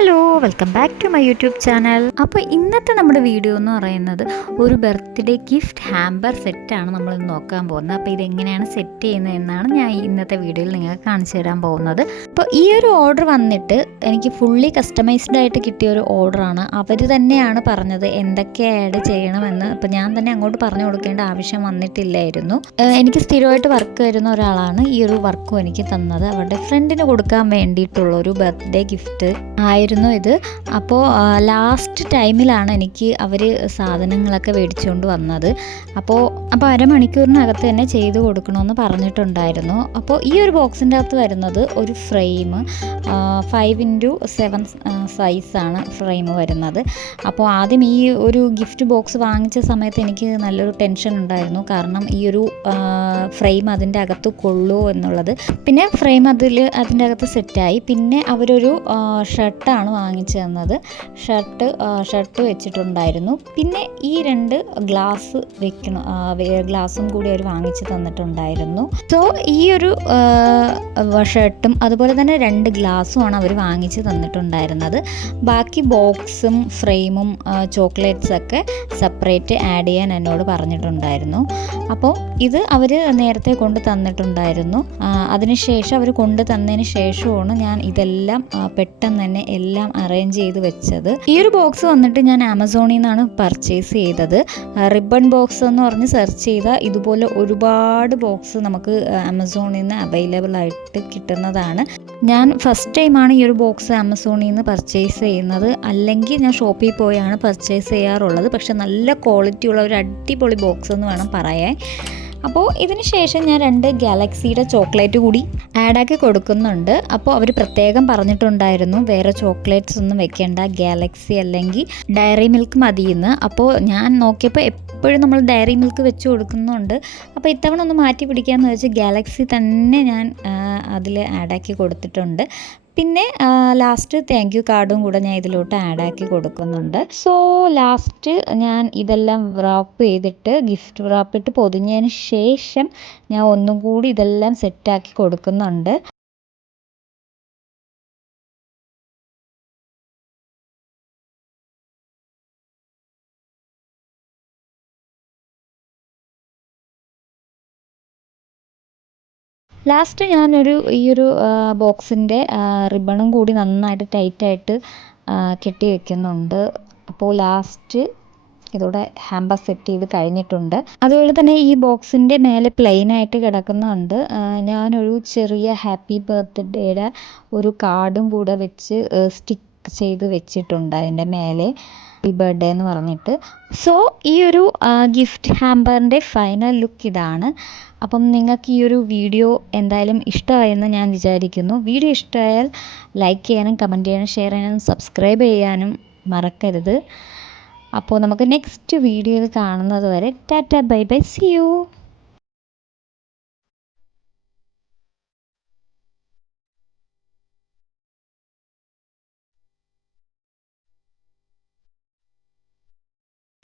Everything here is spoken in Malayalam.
Hello, welcome back to my YouTube channel. അപ്പോൾ ഇന്നത്തെ നമ്മുടെ വീഡിയോ എന്ന് പറയുന്നത് ഒരു ബർത്ത്ഡേ ഗിഫ്റ്റ് ഹാമ്പർ സെറ്റാണ് നമ്മൾ നോക്കാൻ പോകുന്നത്. അപ്പോൾ ഇതെങ്ങനെയാണ് സെറ്റ് ചെയ്യുന്നത് എന്നാണ് ഞാൻ ഇന്നത്തെ വീഡിയോയിൽ നിങ്ങൾക്ക് കാണിച്ചു തരാൻ പോകുന്നത്. അപ്പോൾ ഈ ഒരു ഓർഡർ വന്നിട്ട് എനിക്ക് ഫുള്ളി കസ്റ്റമൈസ്ഡ് ആയിട്ട് കിട്ടിയ ഒരു ഓർഡറാണ്. അവർ തന്നെയാണ് പറഞ്ഞത് എന്തൊക്കെ ആഡ് ചെയ്യണമെന്ന്. അപ്പോൾ ഞാൻ തന്നെ അങ്ങോട്ട് പറഞ്ഞു കൊടുക്കേണ്ട ആവശ്യം വന്നിട്ടില്ലായിരുന്നു. എനിക്ക് സ്ഥിരമായിട്ട് വർക്ക് വരുന്ന ഒരാളാണ് ഈ ഒരു വർക്കും എനിക്ക് തന്നത്. അവരുടെ ഫ്രണ്ടിന് കൊടുക്കാൻ വേണ്ടിയിട്ടുള്ളൊരു ബർത്ത്ഡേ ഗിഫ്റ്റ് ആയിരുന്നു ഇത്. അപ്പോൾ ലാസ്റ്റ് ടൈമിലാണ് എനിക്ക് അവർ സാധനങ്ങളൊക്കെ മേടിച്ചുകൊണ്ട് വന്നത്. അപ്പോൾ അരമണിക്കൂറിനകത്ത് തന്നെ ചെയ്ത് കൊടുക്കണമെന്ന് പറഞ്ഞിട്ടുണ്ടായിരുന്നു. അപ്പോൾ ഈ ഒരു ബോക്സിൻ്റെ അകത്ത് വരുന്നത് ഒരു ഫ്രെയിം 5x7 സൈസാണ് ഫ്രെയിം വരുന്നത്. അപ്പോൾ ആദ്യം ഈ ഒരു ഗിഫ്റ്റ് ബോക്സ് വാങ്ങിച്ച സമയത്ത് എനിക്ക് നല്ലൊരു ടെൻഷൻ ഉണ്ടായിരുന്നു. കാരണം ഈ ഒരു ഫ്രെയിം അതിൻ്റെ അകത്ത് കൊള്ളുമോ എന്നുള്ളത്. പിന്നെ ഫ്രെയിം അതിൻ്റെ അകത്ത് സെറ്റായി. പിന്നെ അവരൊരു ഷർട്ടാണ് വാങ്ങിച്ചു തന്നത്. ഷർട്ട് വെച്ചിട്ടുണ്ടായിരുന്നു. പിന്നെ ഈ 2 ഗ്ലാസും കൂടി അവർ വാങ്ങിച്ചു തന്നിട്ടുണ്ടായിരുന്നു. സോ ഈ ഒരു ഷർട്ടും അതുപോലെ തന്നെ 2 ഗ്ലാസ്സുമാണ് അവർ വാങ്ങിച്ചു തന്നിട്ടുണ്ടായിരുന്നത്. ബാക്കി ബോക്സും ഫ്രെയിമും ചോക്ലേറ്റ്സ് ഒക്കെ സെപ്പറേറ്റ് ആഡ് ചെയ്യാൻ എന്നോട് പറഞ്ഞിട്ടുണ്ടായിരുന്നു. അപ്പോൾ ഇത് അവർ നേരത്തെ കൊണ്ട് തന്നിട്ടുണ്ടായിരുന്നു. അതിനുശേഷം അവർ കൊണ്ട് തന്നതിന് ശേഷമാണ് ഞാൻ ഇതെല്ലാം പെട്ടെന്ന് തന്നെ എല്ലാം അറേഞ്ച് ചെയ്ത് വെച്ചത്. ഈ ഒരു ബോക്സ് വന്നിട്ട് ഞാൻ ആമസോണിൽ നിന്നാണ് പർച്ചേസ് ചെയ്തത്. റിബൺ ബോക്സ് എന്ന് പറഞ്ഞ് സെർച്ച് ചെയ്താൽ ഇതുപോലെ ഒരുപാട് ബോക്സ് നമുക്ക് ആമസോണിൽ നിന്ന് അവൈലബിൾ ആയിട്ട് കിട്ടുന്നതാണ്. ഞാൻ ഫസ്റ്റ് ടൈമാണ് ഈ ഒരു ബോക്സ് ആമസോണിൽ നിന്ന് പർച്ചേസ് ചെയ്യുന്നത്. അല്ലെങ്കിൽ ഞാൻ ഷോപ്പിൽ പോയാണ് പർച്ചേസ് ചെയ്യാറുള്ളത്. പക്ഷെ നല്ല ക്വാളിറ്റി ഉള്ള ഒരു അടിപൊളി ബോക്സ് എന്ന് വേണം പറയാൻ. അപ്പോൾ ഇതിന് ശേഷം ഞാൻ 2 ഗാലക്സിയുടെ ചോക്ലേറ്റ് കൂടി ആഡാക്കി കൊടുക്കുന്നുണ്ട്. അപ്പോൾ അവർ പ്രത്യേകം പറഞ്ഞിട്ടുണ്ടായിരുന്നു വേറെ ചോക്ലേറ്റ്സ് ഒന്നും വെക്കേണ്ട, ഗാലക്സി അല്ലെങ്കിൽ ഡയറി മിൽക്ക് മതിയെന്ന്. അപ്പോൾ ഞാൻ നോക്കിയപ്പോൾ എപ്പോഴും നമ്മൾ ഡയറി മിൽക്ക് വെച്ച് കൊടുക്കുന്നുണ്ട്. അപ്പോൾ ഇത്തവണ ഒന്ന് മാറ്റി പിടിക്കാമെന്ന് വെച്ച് ഗാലക്സി തന്നെ ഞാൻ അതിൽ ആഡാക്കി കൊടുത്തിട്ടുണ്ട്. പിന്നെ ലാസ്റ്റ് താങ്ക് യു കാർഡും കൂടെ ഞാൻ ഇതിലോട്ട് ആഡാക്കി കൊടുക്കുന്നുണ്ട്. സോ ലാസ്റ്റ് ഞാൻ ഇതെല്ലാം ഗിഫ്റ്റ് റാപ്പിട്ട് പൊതിഞ്ഞതിന് ശേഷം ഞാൻ ഒന്നും കൂടി ഇതെല്ലാം സെറ്റാക്കി കൊടുക്കുന്നുണ്ട്. ലാസ്റ്റ് ഞാനൊരു ഈ ഒരു ബോക്സിൻ്റെ റിബണും കൂടി നന്നായിട്ട് ടൈറ്റായിട്ട് കെട്ടി വെക്കുന്നുണ്ട്. അപ്പോൾ ലാസ്റ്റ് ഇതോടെ ഹാമ്പർ സെറ്റ് ചെയ്ത് കഴിഞ്ഞിട്ടുണ്ട്. അതുപോലെ തന്നെ ഈ ബോക്സിൻ്റെ മേലെ പ്ലെയിനായിട്ട് കിടക്കുന്നുണ്ട്. ഞാനൊരു ചെറിയ ഹാപ്പി ബർത്ത്ഡേയുടെ ഒരു കാർഡും കൂടെ വെച്ച് സ്റ്റിക്ക് ചെയ്ത് വെച്ചിട്ടുണ്ട് അതിൻ്റെ മേലെ, ഹാപ്പി ബർത്ത്ഡേ എന്ന് പറഞ്ഞിട്ട്. സോ ഈ ഒരു ഗിഫ്റ്റ് ഹാമ്പറിൻ്റെ ഫൈനൽ ലുക്ക് ഇതാണ്. അപ്പം നിങ്ങൾക്ക് ഈ ഒരു വീഡിയോ എന്തായാലും ഇഷ്ടമായെന്ന് ഞാൻ വിചാരിക്കുന്നു. വീഡിയോ ഇഷ്ടമായാൽ ലൈക്ക് ചെയ്യാനും കമൻറ്റ് ചെയ്യാനും ഷെയർ ചെയ്യാനും സബ്സ്ക്രൈബ് ചെയ്യാനും മറക്കരുത്. അപ്പോൾ നമുക്ക് നെക്സ്റ്റ് വീഡിയോയിൽ കാണുന്നത് വരെ tata bye bye, see U.